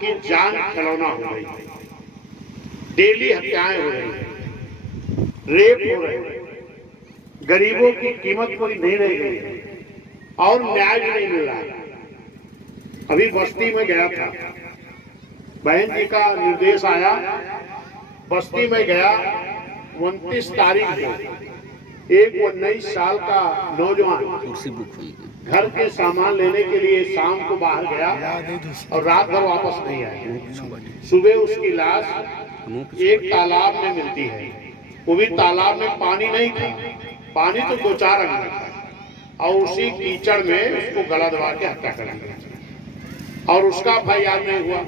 की जान खिलौना हो गई है। डेली हत्याएं हो रही है, रेप हो रहे हैं, गरीबों की कीमत कोई नहीं रह गई है और न्याय भी नहीं मिल रहा है। अभी बस्ती में गया था, बहन जी का निर्देश आया, बस्ती में गया। 29 तारीख को एक 19 साल का नौजवान घर के सामान लेने के लिए शाम को बाहर गया और रात भर वापस नहीं आया। सुबह उसकी लाश एक तालाब में मिलती है। वो भी तालाब में पानी नहीं था, पानी तो 2-4 अंग था, और उसी कीचड़ में उसको गला दबा के हत्या कर दिया। और उसका FIR नहीं हुआ।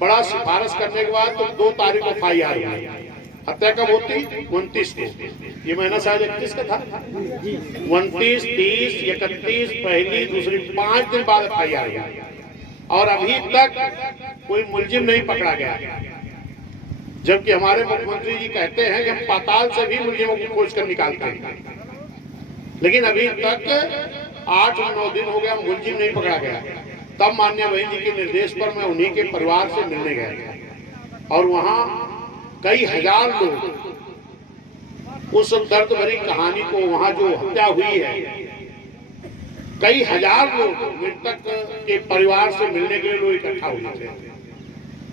बड़ा सिफारिश करने के बाद तो 2 तारीख को FIR हुई। हत्या कब होती? 29 को। ये महीना शायद 31 का था। 29, 30, 31, पहली, दूसरी, 5 दिन बाद FIR हुआ और अभी तक कोई मुलजिम नहीं पकड़ा गया। जबकि हमारे मुख्यमंत्री जी कहते हैं कि हम पाताल से भी मुलजिमों को खोज कर निकालते हैं, लेकिन अभी तक 8-9 दिन हो गया, मुलजिम नहीं पकड़ा गया। तब माननीय बहन जी के निर्देश पर मैं उन्हीं के परिवार से मिलने गया था और वहां कई हजार लोग उस दर्द भरी कहानी को, वहां जो हत्या हुई है, कई हजार लोग मृतक के परिवार से मिलने के लिए लोग इकट्ठा हुए थे।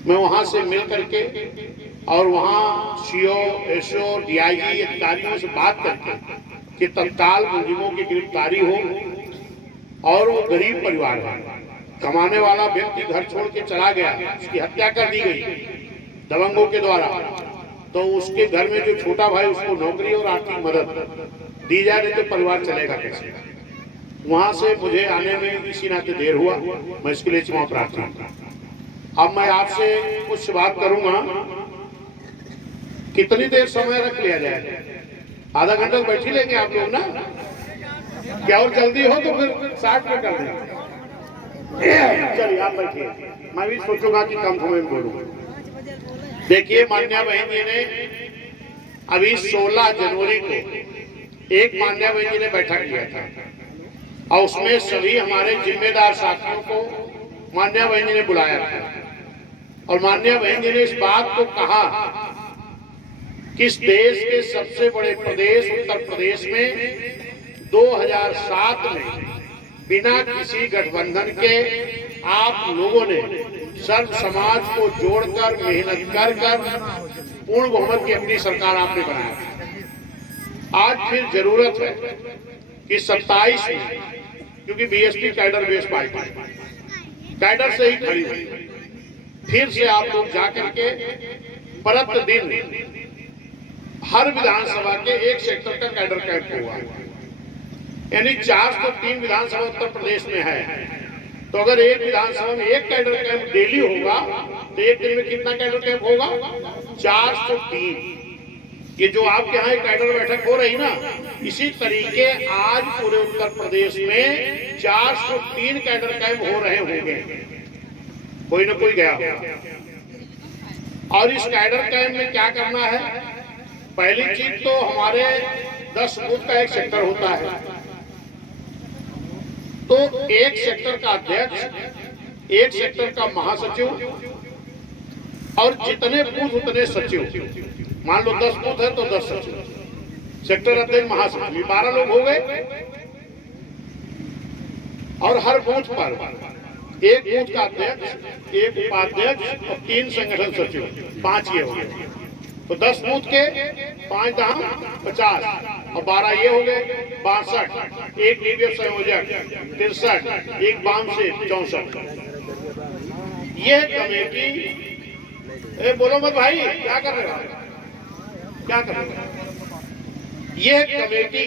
मैं वहां से मिल करके और वहां CO, SO, DIG अधिकारियों से बात करके कि तत्काल मुलजिमों की गिरफ्तारी हो। और वो गरीब परिवार है, कमाने वाला व्यक्ति घर छोड़ के चला गया, उसकी हत्या कर दी गई दबंगों के द्वारा, तो उसके घर में जो छोटा भाई, उसको नौकरी और आर्थिक मदद दी जा रही, तो परिवार चलेगा कैसे? वहां से मुझे आने में इसी नाते देर हुआ, मैं इसके लिए क्षमा प्रार्थना हूं। अब मैं आपसे कुछ बात करूंगा। कितनी देर समय रख लिया जाए? आधा घंटा बैठ ही लेंगे आप लोग ना? क्या और जल्दी हो तो फिर 60 में कर देंगे। चलिए आप बैठिए, मैं भी सोचूंगा कि कम समय में बोलूं। देखिए, मान्या बहन जी ने अभी 16 जनवरी को एक मान्या बहन जी ने बैठक किया था और उसमें सभी हमारे जिम्मेदार साथियों को मान्या बहन जी ने बुलाया था और मान्या बहन जी ने इस बात को कहा कि इस देश के सबसे बड़े प्रदेश उत्तर प्रदेश में 2007 में बिना किसी गठबंधन के आप लोगों ने सर्व समाज को जोड़कर, मेहनत कर पूर्ण बहुमत की अपनी सरकार आपने बनाया। आज फिर जरूरत है कि 27 में, क्योंकि BSP cadre base party, cadre से ही खड़ी हुई, फिर से आप लोग जाकर के प्रतिदिन हर विधानसभा के एक सेक्टर का कैडर कैंप हुआ, यानी 403 विधानसभा उत्तर प्रदेश में है। तो अगर एक विधानसभा में एक कैडर कैंप डेली होगा तो एक दिन में कितना कैडर कैंप होगा? 403। ये जो आपके यहाँ कैडर बैठक हो रही ना, इसी तरीके आज पूरे उत्तर प्रदेश में 403 कैडर कैंप हो रहे होंगे, कोई ना कोई गया होगा। और इस कैडर कैंप में क्या करना है? पहली चीज तो हमारे 10 बूथ का एक सेक्टर होता है, तो एक सेक्टर का अध्यक्ष, एक सेक्टर का महासचिव और जितने बूथ उतने सचिव। मान लो 10 बूथ है तो 10 सचिव, सेक्टर अध्यक्ष, महासचिव, 12 लोग हो गए। और हर बूथ पर एक बूथ का अध्यक्ष, एक उपाध्यक्ष और 3 संगठन सचिव, 5 ये हो गए। तो 10 बूथ के 5 दहां 50 और 12 ये हो गए 62, एक DBF संयोजक 63, एक बाम से 64। ये कमेटी, बोलो मत भाई, क्या कर रहे हो, क्या कर रहे हो? ये कमेटी